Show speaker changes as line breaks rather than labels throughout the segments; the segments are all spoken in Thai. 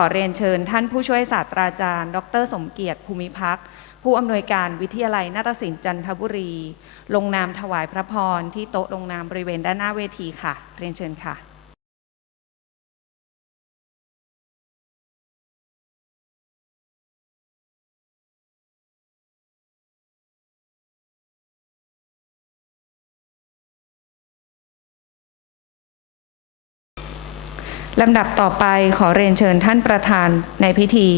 ขอเรียนเชิญ ท่านผู้ช่วยศาสตราจารย์ ดร สมเกียรติภูมิพักผู้อำนวยการวิทยาลัยนาฏศิลป์จันทบุรี ลงนามถวายพระพรที่โต๊ะลงนามบริเวณด้านหน้าเวทีค่ะ เรียนเชิญค่ะ ลำดับต่อไปขอเรียนเชิญท่านประธานในพิธี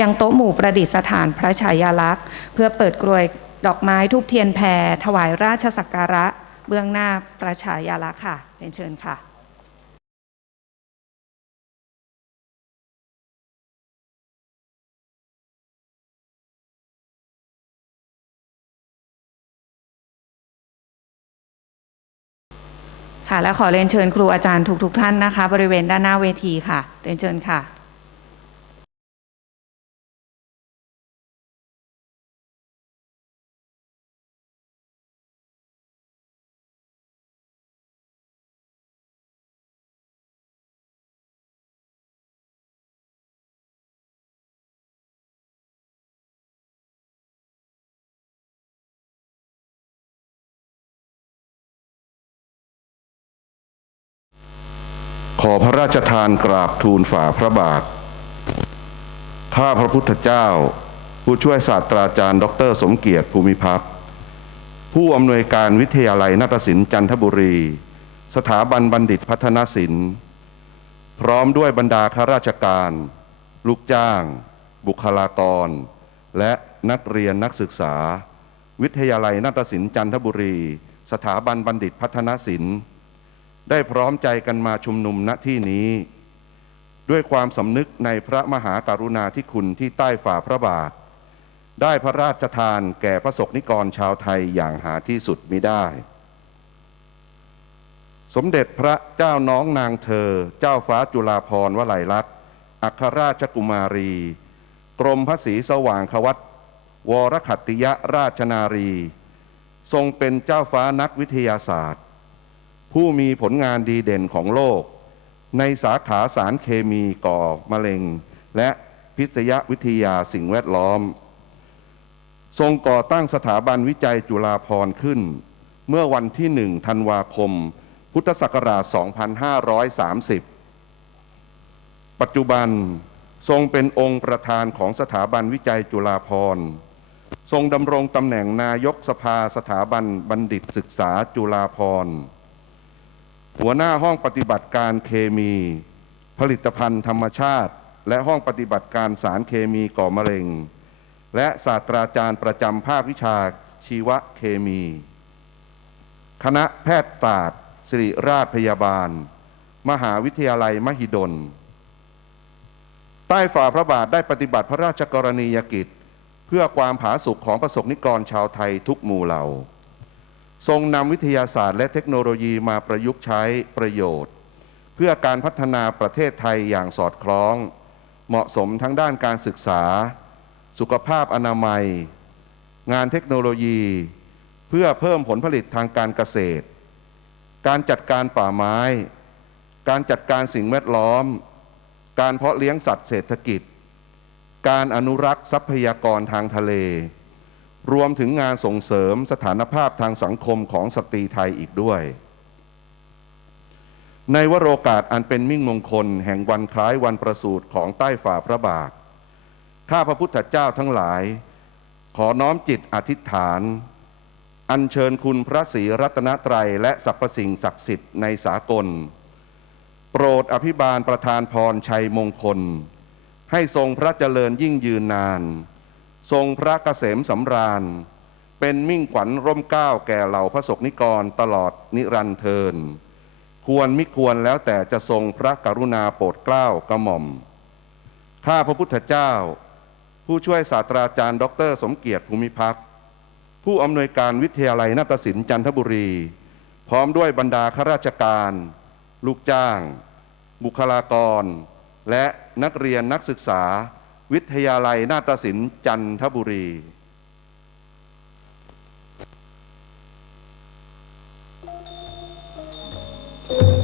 ยังโต๊ะหมู่ประดิษฐานพระฉายาลักษณ์ เพื่อเปิดกลวยดอกไม้ทูบเทียนแพรถวายราชสักการะ เบื้องหน้าพระฉายาลักษณ์ค่ะเรียนเชิญค่ะ ค่ะ และขอเรียนเชิญครูอาจารย์ทุกๆทท่านนะคะ บริเวณด้านหน้าเวทีค่ะ เรียนเชิญค่ะ
ขอพระราชทานกราบทูลฝ่าพระบาท ข้าพระพุทธเจ้า ผู้ช่วยศาสตราจารย์ ดร สมเกียรติภูมิพักผู้อำนวยการวิทยาลัยนาฏศิลป์จันทบุรี สถาบันบัณฑิตพัฒนศิลป์ พร้อมด้วยบรรดาข้าราชการ ลูกจ้าง บุคลากร และนักเรียนนักศึกษา วิทยาลัยนาฏศิลป์จันทบุรี สถาบันบัณฑิตพัฒนศิลป์ ได้พร้อมใจกันมาชุมนุมณที่นี้ ด้วยความสำนึกในพระมหากรุณาธิคุณที่ใต้ฝ่าพระบาท ได้พระราชทานแก่พระสกนิกรชาวไทยอย่างหาที่สุดมิได้ สมเด็จพระเจ้าน้องนางเธอ เจ้าฟ้าจุฬาภรณ์วลัยลักษณ์อัครราชกุมารี กรมพระศรีสว่างควัตวรขัตติยราชนารี ทรงเป็นเจ้าฟ้านักวิทยาศาสตร์ ผู้มีผลงานดีเด่นของโลก ในสาขาสารเคมีก่อมะเร็ง และพิษยวิทยาสิ่งแวดล้อม ทรงก่อตั้งสถาบันวิจัยจุฬาภรณ์ขึ้น เมื่อวันที่หนึ่งธันวาคม พุทธศักราช 2530 ปัจจุบันทรงเป็นองค์ประธานของสถาบันวิจัยจุฬาภรณ์ทรงดำรงตำแหน่งนายกสภาสถาบันบัณฑิตศึกษาจุฬาภรณ์ หัวหน้าห้องปฏิบัติการเคมี ผลิตภัณฑ์ธรรมชาติ และห้องปฏิบัติการสารเคมีก่อมะเร็ง และศาสตราจารย์ประจำภาควิชาชีวเคมี คณะแพทย์ศาสตร์ศิริราชพยาบาล มหาวิทยาลัยมหิดล ใต้ฝ่าพระบาทได้ปฏิบัติพระราชกรณียกิจ เพื่อความผาสุกของประสบนิกรชาวไทยทุกหมู่เหล่า ทรงนำวิทยาศาสตร์และเทคโนโลยีมาประยุกต์ใช้ประโยชน์ เพื่อการพัฒนาประเทศไทยอย่างสอดคล้อง เหมาะสมทั้งด้านการศึกษา สุขภาพอนามัย งานเทคโนโลยี เพื่อเพิ่มผลผลิตทางการเกษตร การจัดการป่าไม้ การจัดการสิ่งแวดล้อม การเพาะเลี้ยงสัตว์เศรษฐกิจ การอนุรักษ์ทรัพยากรทางทะเล รวมถึงงานส่งเสริมสถานภาพทางสังคมของสตรีไทยอีกด้วย ในวโรกาสอันเป็นมิ่งมงคล แห่งวันคล้ายวันประสูติของใต้ฝ่าพระบาท ข้าพระพุทธเจ้าทั้งหลาย ขอน้อมจิตอธิษฐาน อัญเชิญคุณพระศรีรัตนตรัยและสรรพสิ่งศักดิ์สิทธิ์ในสากล โปรดอภิบาลประธานพรชัยมงคล ให้ทรงพระเจริญยิ่งยืนนาน ทรงพระเกษมสำราญ เป็นมิ่งขวัญร่มเกล้าแก่เหล่าพระสกนิกรตลอดนิรันดร์เทิน ควรมิควรแล้วแต่จะทรงพระกรุณาโปรดเกล้ากระหม่อม ข้าพระพุทธเจ้า ผู้ช่วยศาสตราจารย์ ดร สมเกียรติภูมิพักผู้อำนวยการวิทยาลัยนาฏศิลป์จันทบุรี พร้อมด้วยบรรดาข้าราชการ ลูกจ้าง บุคลากร และนักเรียนนักศึกษา วิทยาลัยนาฏศิลป์จันทบุรี
ข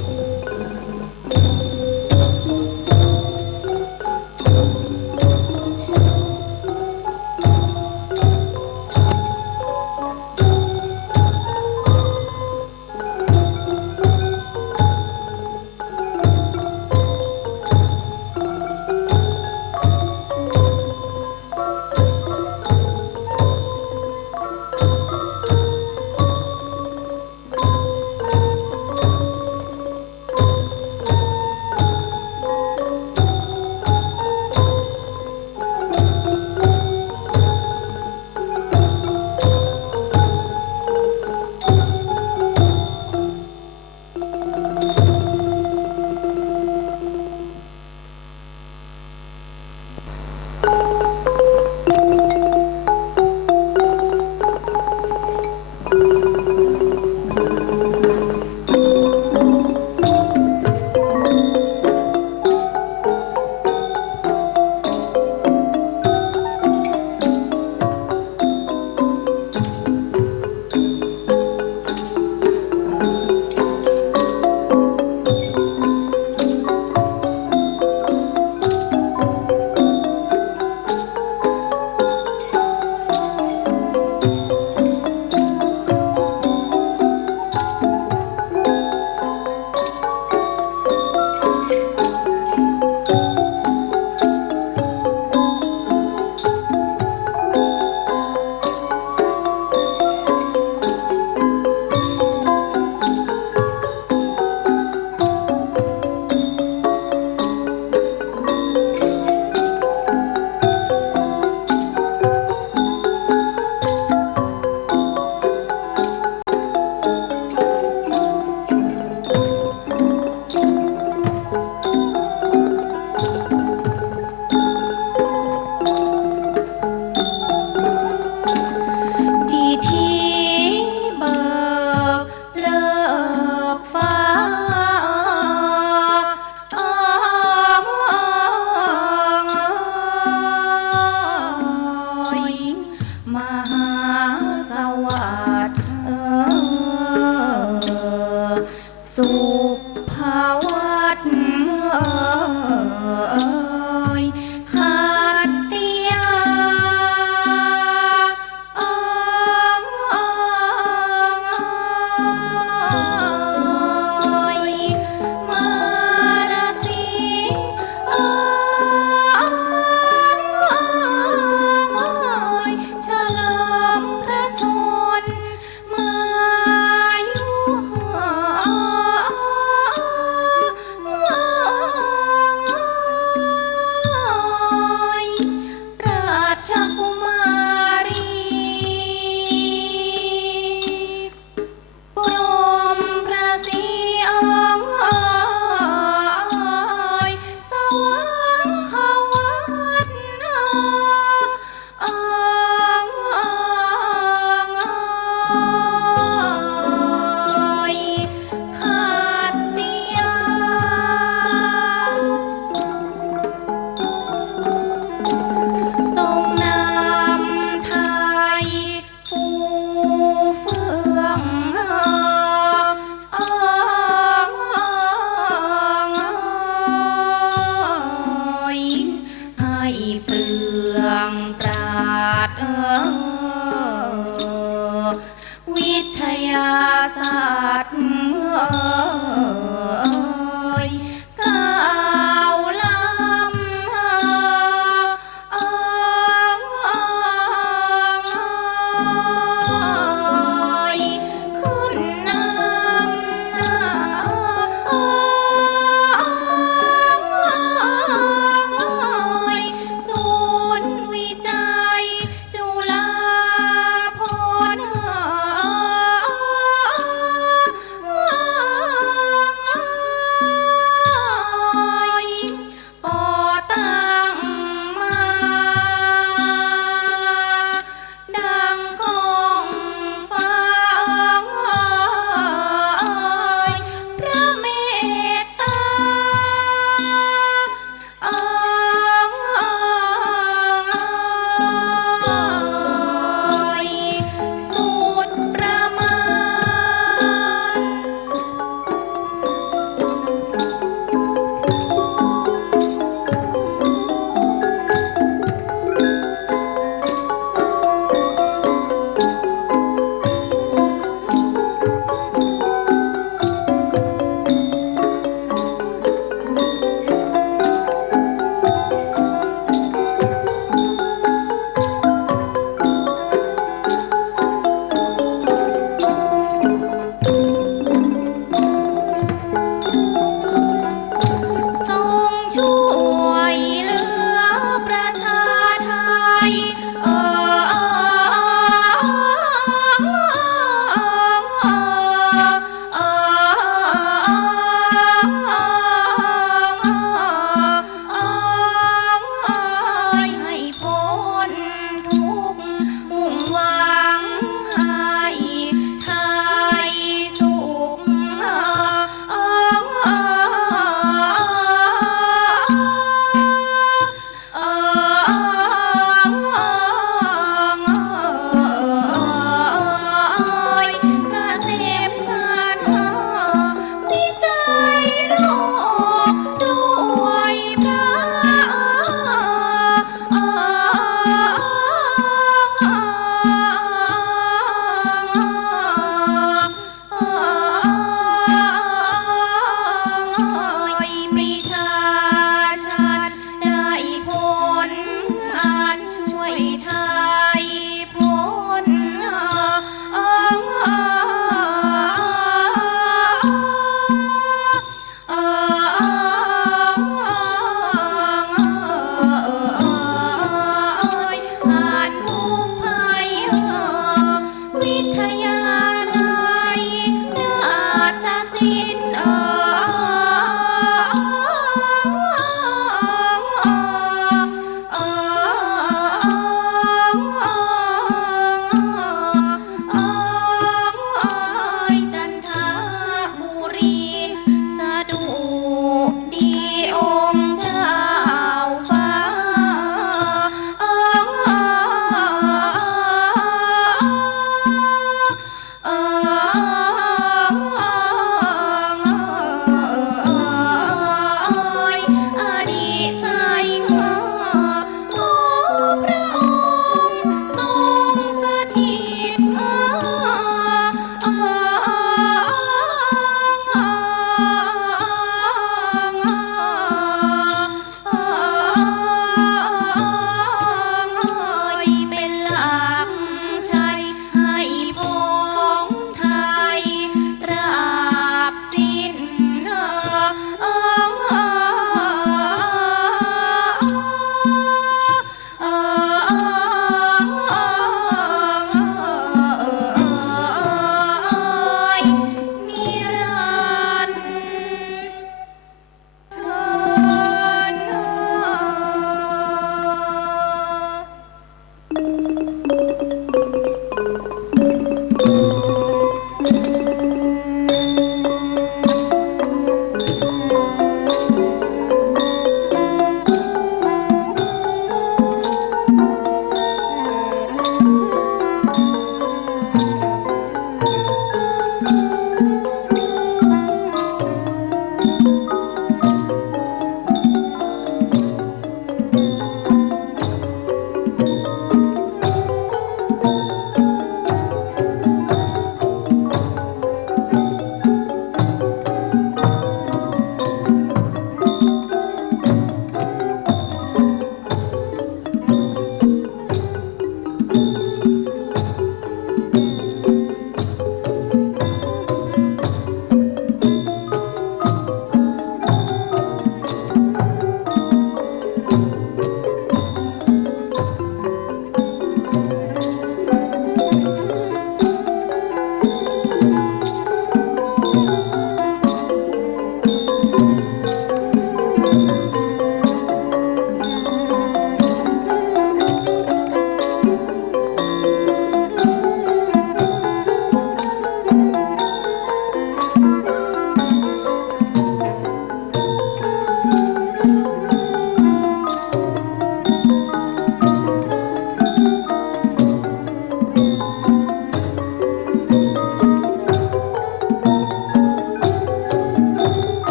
Yeah.